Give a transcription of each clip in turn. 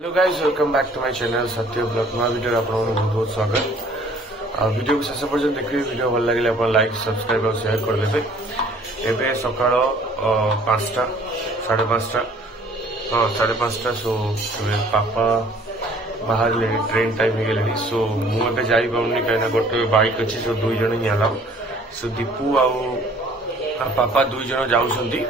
Hello guys welcome back to my channel Satya blog नया video आप बहुत बहुत स्वागत वीडियो को शेष पर्यटन देखिए वीडियो भल लगे आप लाइक सब्सक्राइब और शेयर करदे एवं सका 5टा 5:30 हाँ 5:30 सो पापा बाहर ट्रेन टाइम हो गले सो मुझे जापारूनी कहीं गोटे बाइक अच्छी सो 2 जन ही अलाउ सो दीपू आ पापा 2 जन जाऊँगी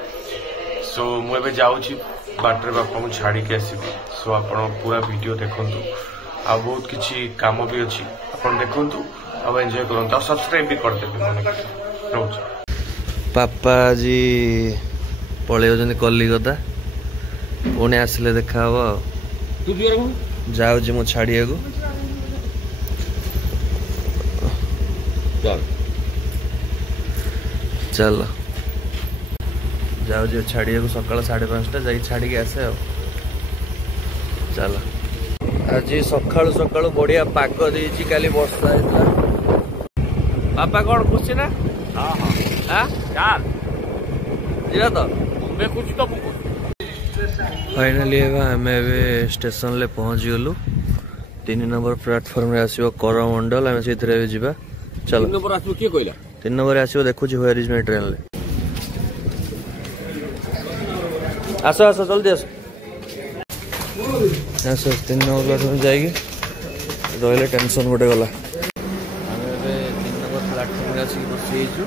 सो मुझे जाऊँगी बाटर बापा को छाड़ी के आसबि सो आप पूरा वीडियो देखु आ बहुत किसी काम भी अच्छी आप देखु आ एंजॉय करूँ सब्सक्राइब भी करदे पापा जी पलि कलिकता पुणी आसिले देखा जाऊँ मु छाड़िया को चल जाऊँ छाड़िया को सकाल 5:30 जा छाड़ी के आसे चल आज सकालू सकालू बढ़िया पाग देती काली वर्षा होता पापा कौन खुशी ना हाँ तो फाइनाली आम स्टेशन ले पहुँच गलु 3 नंबर प्लाटफर्म रे आसीबो करमंडल आम से जा चलो 3 नंबर आसीबो किए कहला 3 नंबर आसीबो देखु वेयर इज माय ट्रेन ले आस आस जल्दी आस 3 नंबर प्लाटफर्म जाएगी रही टेंशन गोटे गला आम 3 नंबर प्लाटफर्म आसिक बसु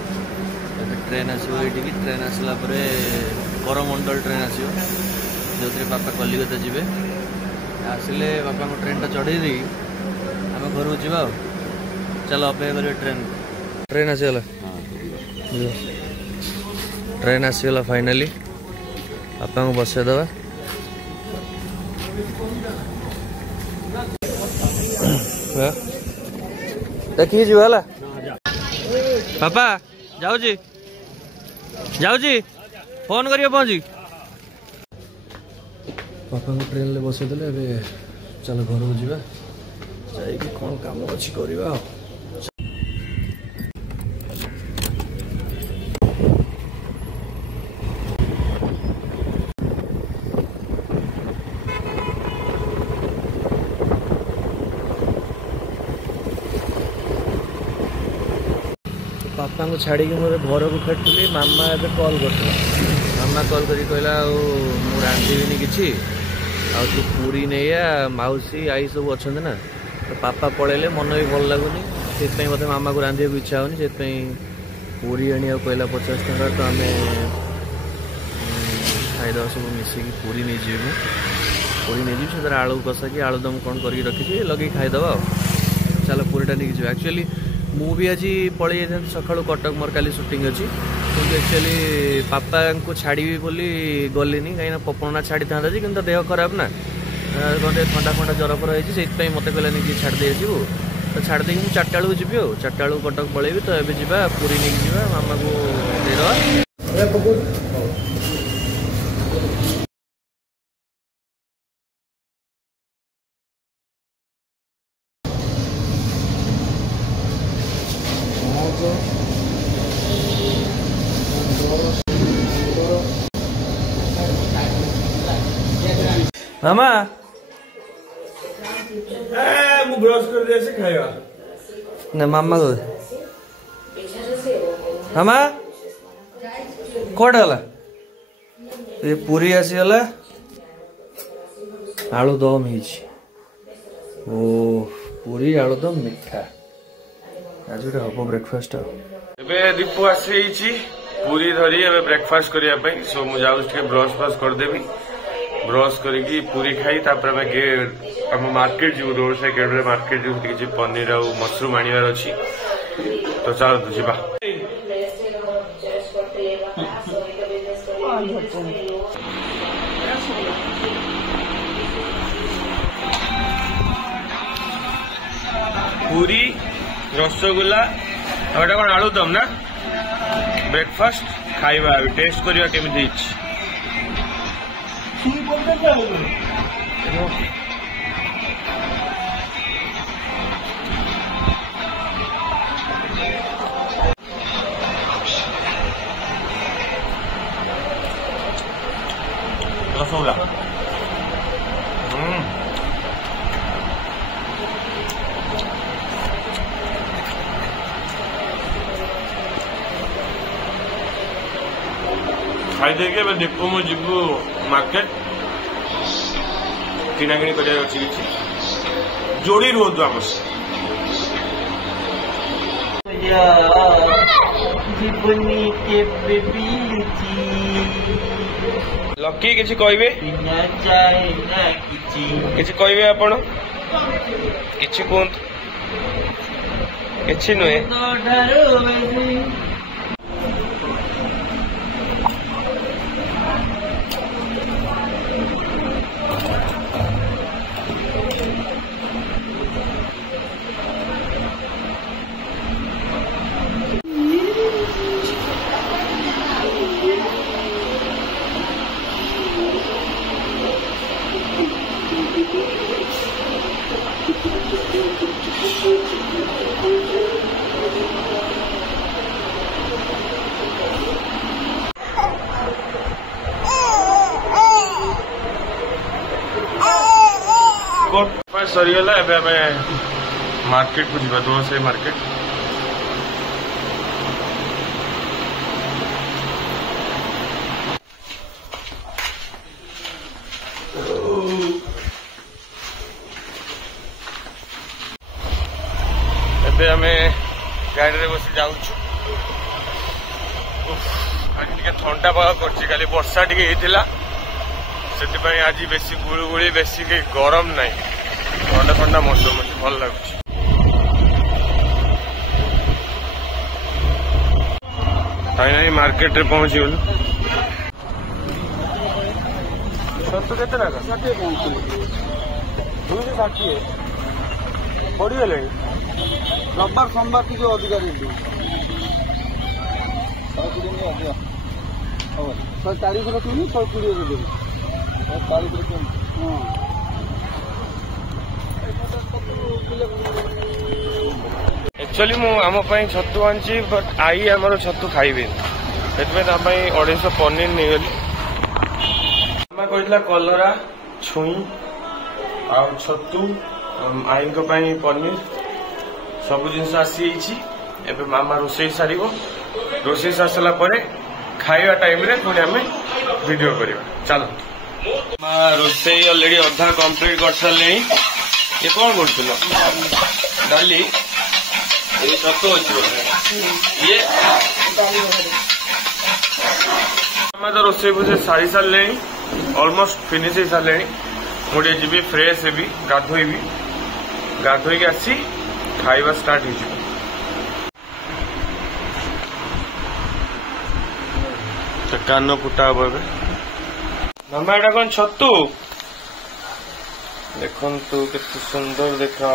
ट्रेन आसो ये ट्रेन आसला करमंडल ट्रेन आसो जो पापा कलिकता जी आसिले बापा को ट्रेन टा चढ़े दी आम घर को जा चल अपेक्षा कर ट्रेन आसीगला ट्रेन आसीगला फाइनाली बापा को बसईदे देखिए जीवा पापा जाऊँ फोन करिए पहुँची पापा को ट्रेन ले बसईदे चल घर को जा कौन काम अच्छी करवा पापा को छाड़ी मोर घर को फेटुली मामा एबे कॉल कर मामा कॉल करी कहला मु रांधिबिनी किछि आ तू पूरी नैया मौसी आई सब अच्छा ना तो पापा पड़ेले मन भी भल लगुनि से मत मामा को रांधे इच्छा होनी से पूरी आनी कहला 50 टका तो आम खाईद सब मिसिकी पूरी नहीं जीवु पूरी नहीं जीव से आलू कषा कि आलुदम कौन कर रखी लगे खाईदे चलो पूरीटा नहीं जीव एक्चुअली मु भी आज पलि सका कटक मोर काली शूटिंग अच्छी कि एक्चुअली पापा को छाड़ी बोली गलिनी कहीं पपना छाड़ी था कि देह खराब ना गोटे थंडा फंडा जर फर होती मत कहलानी कि छाड़ दे जीव तो छाड़ दे 4टा बेलू जी 4टा बेलू कटक पलैबी तो ये जा पूरी नहीं जा मामा को देदेवा मामा मु ब्रश कर दे से खाइबा ना मामा को मामा कोड गला ये पूरी आसीगला आलुदम हिची ओ पूरी आलुदम मिठा आज गोटे हम ब्रेकफास्ट एबे दीपू आसी पूरी धरी एबे ब्रेकफास्ट करिया पई सो मु जाउ ब्रश करदेवी ब्रश करी पूरी खाई आम मार्केट जीव रोड साइड मार्केट जीव किसी पनीर आ मशरूम आनिबार अच्छी तो चलो जीवा पूरी रसगोल्ला कौन आलुदम ना ब्रेकफास्ट खाइबा टेस्ट करवा केमी रसगोल्ला खाई देके दीपू मु जीवु मार्केट किणाकिणी कर जोड़ी रुहतु आम लकी किसी कहबे किसी कहबे आपण किसी कहतु किसी नुहे सरीगला मार्केट को जीवा दो से मार्केट एबे हमें गाड़ी रे बसी जाऊँ आज टे ठंडा पाग कर वर्षा टे से आज बेसी गुड़गुड़ी बेसी गरम नहीं ठंडा ठंडा मौसम अच्छे भल लगुच फाइनाली मार्केट रे पहुंची गलु छतु केते ना 260 बढ़ीगले रविवार सोमवार टी अधिकार 100 तारीख रखी 120 तारीख रखी एक्चुअली मु आम छतु आनी बट आई आमर छतु खाइबे से 250 पनीर नहीं गली मामा कहला कलरा छुई आ छतु आई पनीर सब जिन आसी एबे मामा रोषे सार रोषे सारा पर खाइबा टाइम रे पुणी आम वीडियो करवा चलो रोषे ऑलरेडी अधा कंप्लीट कर सारे ये कौन कर डाली छतु अच्छी ये तो रोषे बोझे सारी सारे ऑलमोस्ट फिनिश हो सारे मुझे जी फ्रेश हेबी गाधोबी गाधोक आसी खाइबा स्टार्ट हो कान फुटा हम ए मामा एटा कौन छतु देखु केते सुंदर देखा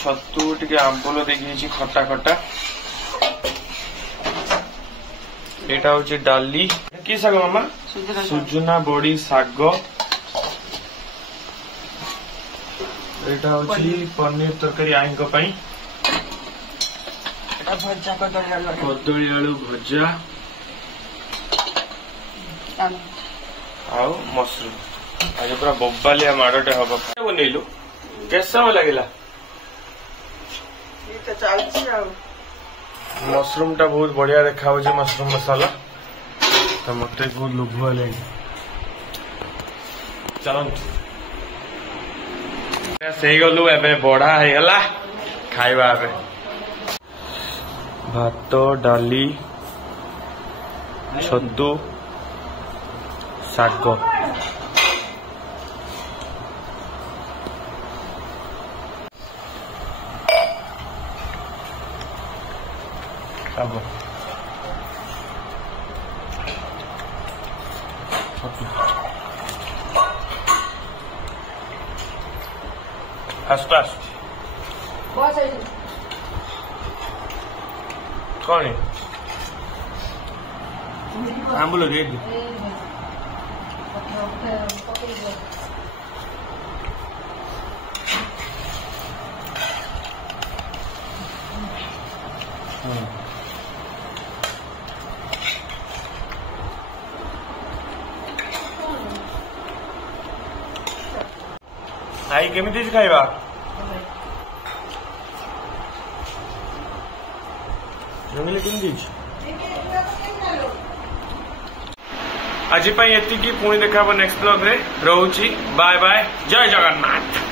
छतु टे आंबुल देखी खटा खटा एटा हूँ डाली कि शाग मामा सुजुना बड़ी शाग एटा हूँ पनीर तरकारी आई कदली आलू भजा आउ मशरूम आज पूरा बोबालिया माड़टे हम बनइलु के समय लगे मशरूम टा बहुत बढ़िया देखा मशरूम मसाला तो मत बहुत लोभुआ लगे चलतु से गलु एबे बढ़ा होगला खाइबा एबे भात डाली छतु शाग फर्स्ट क्लास कौन है आंबुल दे आई केमिति खाइबा जंगली केमिति आज एतिकी पुणी देखा नेक्स्ट ब्लॉग रे। रोची बाय बाय, जय जगन्नाथ।